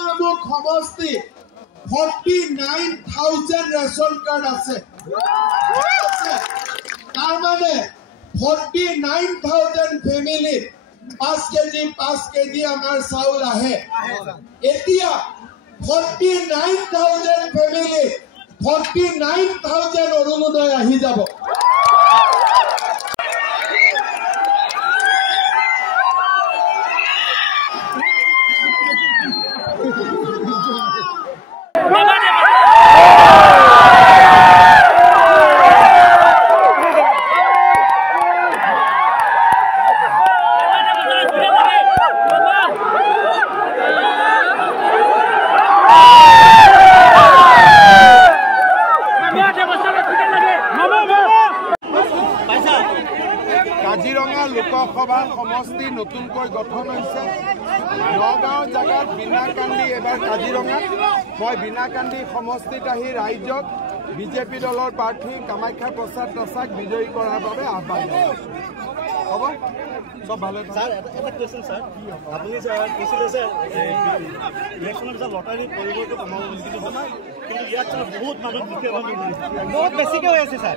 নামক সমষ্টি 49,000 ration card আছে তার মানে 49,000 ফ্যামিলি 5 কেজি আমার চাউল আহে এতিয়া 49,000 ফ্যামিলি 49,000 অৰুণোদয় আহি যাব কাজিৰঙা লোকসভা সমষ্টি নতুনকৈ গঠন হৈছে নগাঁও জাগাত বিনাকান্দি এবাৰ কাজিৰঙাত মই বিনাকান্দি সমষ্টিত আহি ৰাজ্যত বিজেপি দলৰ প্ৰাৰ্থী কামাখ্যা প্ৰসাদ দাসক বিজয়ী কৰাৰ বাবে আহ্বান হ'ব সব ভালো স্যাৰ এটা কোশ্চেন স্যাৰ আপনি কৈছিলে যে ইলেকশনৰ যে লটাৰী পৰিৱৰ্তন কমাব কিন্তু ইয়াত বহুত মানুহ বহুত বেছিকৈ হৈ আছে স্যাৰ